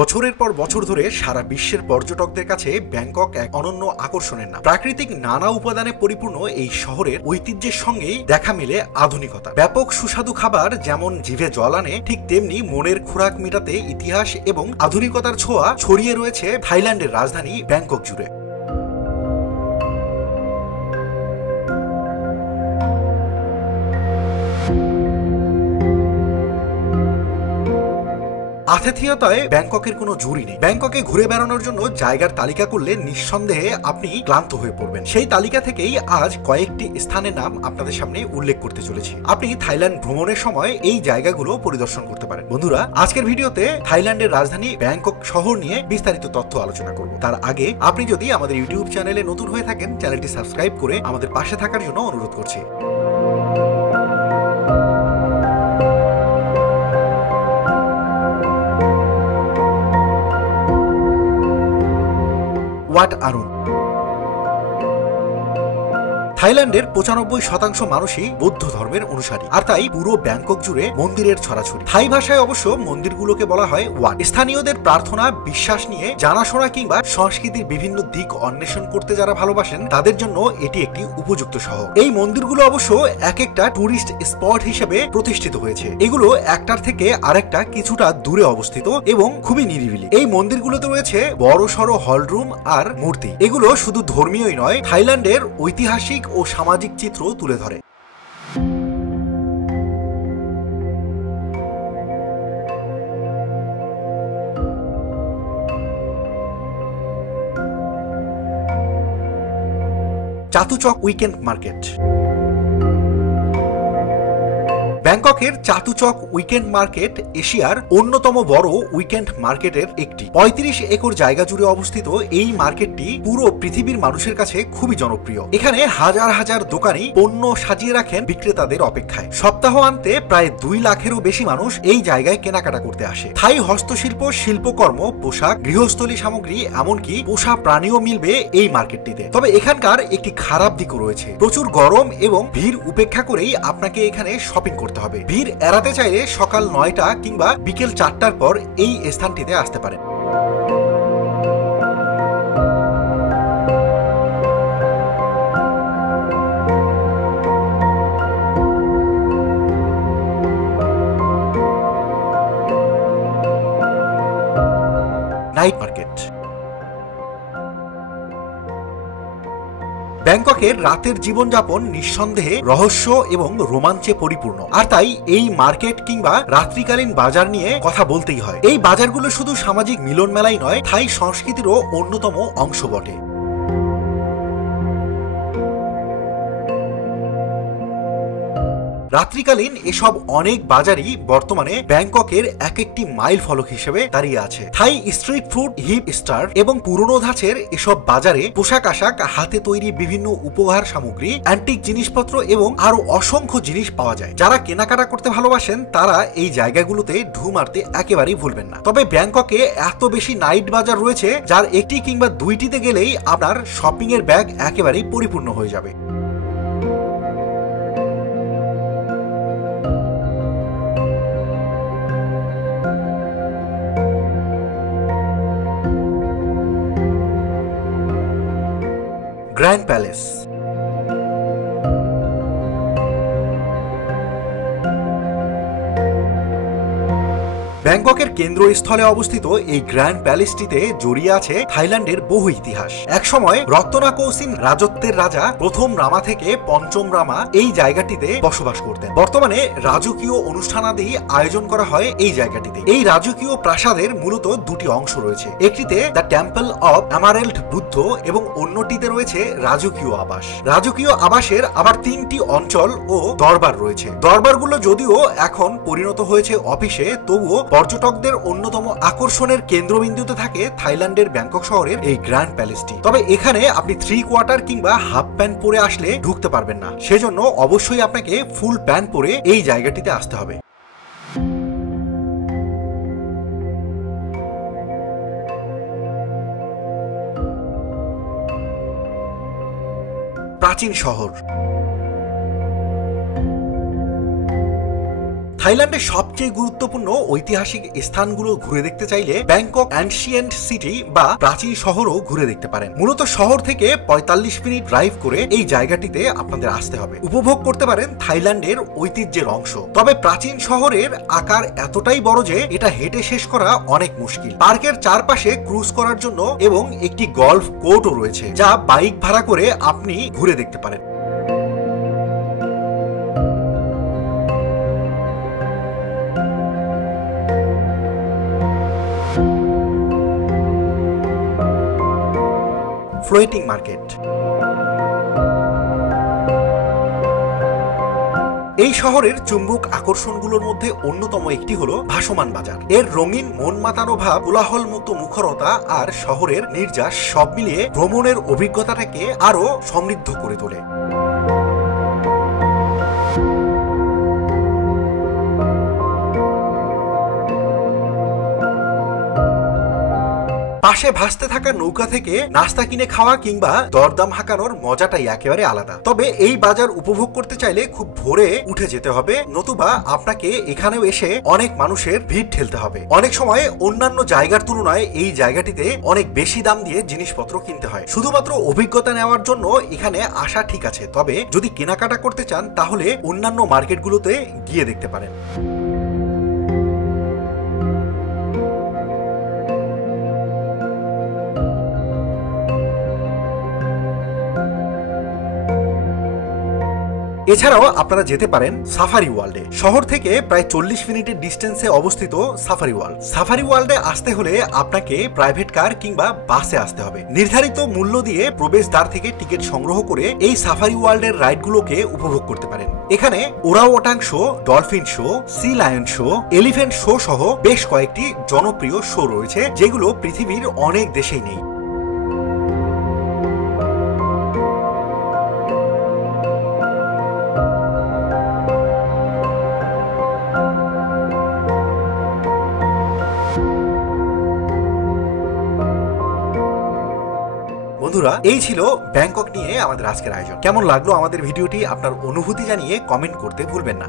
বছরের পর বছর ধরে সারা বিশ্বের পর্যটকদের কাছে ব্যাংকক এক অনন্য আকর্ষণের নাম। প্রাকৃতিক নানা উপাদানে পরিপূর্ণ এই শহরের ঐতিহ্যের সঙ্গেই দেখা মেলে আধুনিকতা। ব্যাপক সুস্বাদু খাবার যেমন জিভে জল আনে, ঠিক তেমনি মনের খোরাক মেটাতে ইতিহাস এবং আধুনিকতার ছোঁয়া ছড়িয়ে রয়েছে থাইল্যান্ডের রাজধানী ব্যাংকক জুড়ে। আতিথেয়তায় ব্যাংককের কোনো জুড়ি নেই। ব্যাংককে ঘুরে বেড়ানোর জন্য জায়গার তালিকা করলে নিঃসন্দেহে আপনি ক্লান্ত হয়ে পড়বেন। সেই তালিকা থেকেই আজ কয়েকটি স্থানের নাম আপনাদের সামনে উল্লেখ করতে চলেছি। আপনি থাইল্যান্ড ভ্রমণের সময় এই জায়গাগুলো পরিদর্শন করতে পারেন। বন্ধুরা, আজকের ভিডিওতে থাইল্যান্ডের রাজধানী ব্যাংকক শহর নিয়ে বিস্তারিত তথ্য আলোচনা করব। তার আগে আপনি যদি আমাদের ইউটিউব চ্যানেলে নতুন হয়ে থাকেন, চ্যানেলটি সাবস্ক্রাইব করে আমাদের পাশে থাকার জন্য অনুরোধ করছি। ওয়াট আরুন। থাইল্যান্ডের 95% মানুষই বৌদ্ধ ধর্মের অনুসারী, আর তাই পুরো ব্যাংকক জুড়ে মন্দিরের ছড়াছড়ি। থাই ভাষায় অবশ্য মন্দিরগুলোকে বলা হয় ওয়াট। স্থানীয়দের প্রার্থনা, বিশ্বাস নিয়ে জানাশোনা কিংবা সংস্কৃতির বিভিন্ন দিক অন্বেষণ করতে যারা ভালোবাসেন তাদের জন্য এটি একটি উপযুক্ত শহর। এই মন্দিরগুলো অবশ্য এক একটা টুরিস্ট স্পট হিসেবে প্রতিষ্ঠিত হয়েছে। এগুলো একটার থেকে আরেকটা কিছুটা দূরে অবস্থিত এবং খুবই নিরিবিলি। এই মন্দিরগুলোতে রয়েছে বড় সড়ো হলরুম আর মূর্তি। এগুলো শুধু ধর্মীয়ই নয়, থাইল্যান্ডের ঐতিহাসিক ও সামাজিক চিত্র তুলে ধরে। চাতুচক উইকেন্ড মার্কেট। ব্যাংককের চাতুচক উইকেন্ড মার্কেট এশিয়ার অন্যতম বড় উইকেন্ড মার্কেটের একটি। 35 একর জায়গা জুড়ে অবস্থিত এই মার্কেটটি পুরো পৃথিবীর মানুষের কাছে খুবই জনপ্রিয়। এখানে হাজার হাজার দোকানি পণ্য সাজিয়ে রাখেন বিক্রেতাদের অপেক্ষায়। সপ্তাহ আন্তে প্রায় 2 লাখেরও বেশি মানুষ এই জায়গায় কেনাকাটা করতে আসে। থাই হস্তশিল্প, শিল্পকর্ম, পোশাক, গৃহস্থলী সামগ্রী, এমনকি পোষা প্রাণীও মিলবে এই মার্কেটটিতে। তবে এখানকার একটি খারাপ দিকও রয়েছে। প্রচুর গরম এবং ভিড় উপেক্ষা করেই আপনাকে এখানে শপিং করতে হবে। ভিড় এড়াতে চাইলে সকাল 9টা কিংবা বিকেল 4টার পর এই স্থানটিতে আসতে পারেন। Night market. ব্যাংককের রাতের জীবনযাপন নিঃসন্দেহে রহস্য এবং রোমাঞ্চে পরিপূর্ণ, আর তাই এই মার্কেট কিংবা রাত্রিকালীন বাজার নিয়ে কথা বলতেই হয়। এই বাজারগুলো শুধু সামাজিক মিলন মেলাই নয়, থাই সংস্কৃতিরও অন্যতম অংশ বটে। রাত্রিকালীন এসব অনেক বাজারই বর্তমানে ব্যাংককের এক একটি মাইল ফলক হিসেবে দাঁড়িয়ে আছে। থাই স্ট্রিট ফুড, হিপ স্টার এবং পুরনো ধাঁচের এসব বাজারে পোশাক আশাক, হাতে তৈরি বিভিন্ন উপহার সামগ্রী, অ্যান্টিক জিনিসপত্র এবং আরো অসংখ্য জিনিস পাওয়া যায়। যারা কেনাকাটা করতে ভালোবাসেন তারা এই জায়গাগুলোতে ঢু মারতে একেবারেই ভুলবেন না। তবে ব্যাংককে এত বেশি নাইট বাজার রয়েছে যার একটি কিংবা দুইটিতে গেলেই আপনার শপিং এর ব্যাগ একেবারেই পরিপূর্ণ হয়ে যাবে। Grand palace. ব্যাংককের কেন্দ্রস্থলে অবস্থিত এই গ্র্যান্ড প্যালেসটিতে জড়িয়ে আছে থাইল্যান্ডের বহু ইতিহাস। একসময় রত্তনাকৌসিন রাজত্বের রাজা প্রথম রামা থেকে পঞ্চম রামা এই জায়গাটিতে বসবাস করতেন। বর্তমানে রাজকীয় অনুষ্ঠানাদি আয়োজন করা হয় এই জায়গাটিতে। এই রাজকীয় প্রাসাদের মূলত দুটি অংশ রয়েছে, একটিতে the temple of emerald Buddha এবং অন্যটিতে রয়েছে রাজকীয় আবাস। রাজকীয় আবাসের আবার 3টি অঞ্চল ও দরবার রয়েছে। দরবারগুলো যদিও এখন পরিণত হয়েছে অফিসে, তবুও পর্যটকদের অন্যতম আকর্ষণের কেন্দ্রবিন্দুতে থাকে থাইল্যান্ডের ব্যাংকক শহরের এই গ্র্যান্ড প্যালেসটি। তবে এখানে আপনি 3/4 কিংবা হাফ প্যান্ট পরে আসলে ঢুকতে পারবেন না, সেজন্য অবশ্যই আপনাকে ফুল প্যান্ট পরে এই জায়গাটিতে আসতে হবে। প্রাচীন শহর। থাইল্যান্ডের সবচেয়ে গুরুত্বপূর্ণ ঐতিহাসিক স্থানগুলো ঘুরে দেখতে চাইলে ব্যাংকক অ্যানশিয়েন্ট সিটি বা প্রাচীন শহরও ঘুরে দেখতে পারেন। মূলত শহর থেকে 45 মিনিট ড্রাইভ করে এই জায়গাটিতে আপনাদের আসতে হবে। উপভোগ করতে পারেন থাইল্যান্ডের ঐতিহ্যের অংশ। তবে প্রাচীন শহরের আকার এতটাই বড় যে এটা হেঁটে শেষ করা অনেক মুশকিল। পার্কের চারপাশে ক্রুজ করার জন্য এবং একটি গলফ কোর্টও রয়েছে, যা বাইক ভাড়া করে আপনি ঘুরে দেখতে পারেন। Floating market. এই শহরের চুম্বক আকর্ষণগুলোর মধ্যে অন্যতম একটি হলো ভাসমান বাজার। এর রঙিন মন মাতানো ভাব, কোলাহল মুক্ত মুখরতা আর শহরের নির্যাস সব মিলিয়ে ভ্রমণের অভিজ্ঞতাটাকে আরো সমৃদ্ধ করে তোলে। পাশে ভাসতে থাকা নৌকা থেকে নাস্তা কিনে খাওয়া কিংবা দরদাম হাঁকানোর মজাটাই একেবারে আলাদা। তবে এই বাজার উপভোগ করতে চাইলে খুব ভোরে উঠে যেতে হবে, নতুবা আপনাকে এখানেও এসে অনেক মানুষের ভিড় ঠেলতে হবে। অনেক সময় অন্যান্য জায়গার তুলনায় এই জায়গাটিতে অনেক বেশি দাম দিয়ে জিনিসপত্র কিনতে হয়। শুধুমাত্র অভিজ্ঞতা নেওয়ার জন্য এখানে আসা ঠিক আছে, তবে যদি কেনাকাটা করতে চান তাহলে অন্যান্য মার্কেটগুলোতে গিয়ে দেখতে পারেন। এছাড়াও আপনারা যেতে পারেন সাফারি ওয়ার্ল্ডে। শহর থেকে প্রায় 40 মিনিটের ডিস্টেন্সে অবস্থিত সাফারি ওয়ার্ল্ড। সাফারি ওয়ার্ল্ডে আসতে হলে আপনাকে প্রাইভেট কার কিংবা বাসে আসতে হবে। নির্ধারিত মূল্য দিয়ে প্রবেশদ্বার থেকে টিকিট সংগ্রহ করে এই সাফারি ওয়ার্ল্ডের রাইডগুলোকে উপভোগ করতে পারেন। এখানে orangutan show, dolphin show, sea lion show, elephant show সহ বেশ কয়েকটি জনপ্রিয় শো রয়েছে, যেগুলো পৃথিবীর অনেক দেশেই নেই। বন্ধুরা, এই ছিল ব্যাংকক নিয়ে আমাদের আজকের আয়োজন। কেমন লাগলো আমাদের ভিডিওটি আপনার অনুভূতি জানিয়ে কমেন্ট করতে ভুলবেন না।